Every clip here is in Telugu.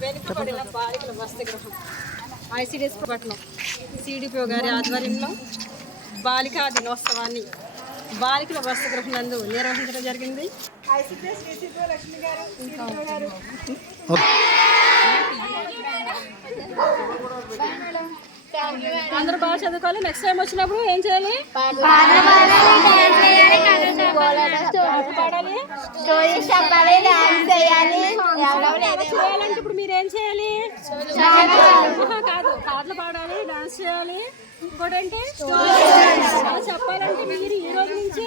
వెనుకబడిన బాలికల వసతి గృహం ఐసిడిఎస్ పట్నం సిడిపిఓ గారి. ఆధ్వర్యంలో బాలికా దినోత్సవాన్ని బాలికల వసతి గృహం నందు నిర్వహించడం జరిగింది ఐసిడిఎస్ లక్ష్మి గారు సిడిపిఓ గారు అందరూ బాగా చదువుకోవాలి. నెక్స్ట్ టైం వచ్చినప్పుడు ఏం చేయాలి? పాడాలి. స్టోరీస్ చెప్పాలి డాన్స్ చేయాలి చేయాలంటే ఇప్పుడు మీరు ఏం చేయాలి కాదు. పాటలు పాడాలి డాన్స్ చేయాలి. ఇంకోటంటే చెప్పాలంటే మీరు ఈ రోజు నుంచి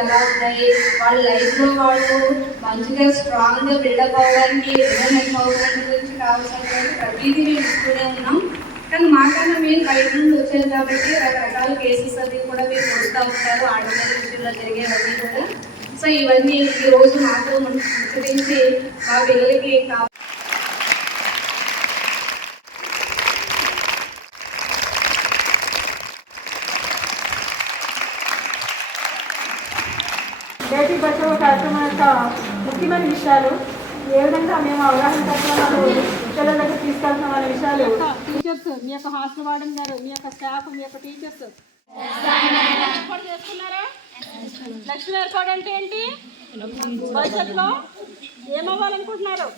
ఎలా ఉన్నాయి వాళ్ళ లైఫ్లో వాళ్ళు మంచిగా స్ట్రాంగ్గా బిల్డప్ అవ్వడానికి డెవలప్మెంట్ అవ్వడానికి కావాల్సినటువంటి ప్రతిదీ మేము ఇస్తూనే ఉన్నాం. కానీ మాకన్నా మేము బయట నుండి వచ్చారు కాబట్టి రకరకాల కేసెస్ అవి కూడా మీరు కొడుతూ ఉంటారు. ఆడపిల్లల విషయంలో జరిగేవన్నీ కూడా. సో ఇవన్నీ ఈ రోజు మాకు ముచ్చరించి మా పిల్లలకి కావాలి బేటీ బచావో కార్యక్రమం యొక్క ముఖ్యమైన విషయాలు ఏ విధంగా మేము అవగాహన కార్యక్రమాలు పిల్లల దగ్గర తీసుకెళ్తున్నాం అనే విషయాలు టీచర్స్ మీ యొక్క హాస్టల్ వార్డెన్ గారు మీ యొక్క స్టాఫ్ మీ యొక్క టీచర్స్. ఏర్పాటు చేసుకున్నారా? లక్ష్మి ఏర్పాటు అంటే ఏంటి? భవిష్యత్తులో ఏమవ్వాలనుకుంటున్నారు?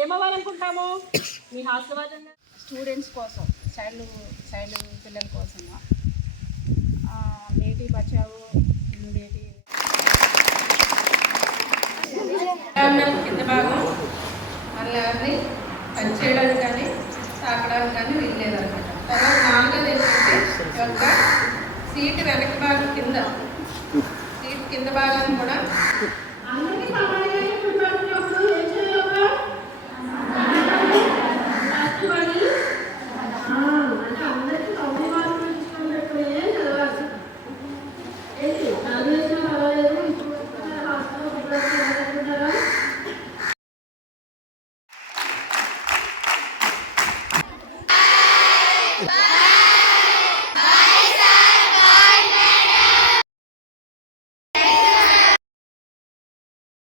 ఏమవ్వాలనుకుంటాము? మీ హాస్టల్ వార్డెన్ స్టూడెంట్స్ కోసం చైల్డ్ చైల్డ్ పిల్లల కోసం ఆ, బేటీ బచావో బేటీ కింద భాగం మళ్ళీ ఎవరిని టచ్ చేయడానికి కానీ తాకడానికి కానీ వీల్లేదన్నమాట తర్వాత నాలుగోది ఏంటంటే యొక్క సీట్ వెనక భాగం కింద సీట్ కింద భాగాన్ని కూడా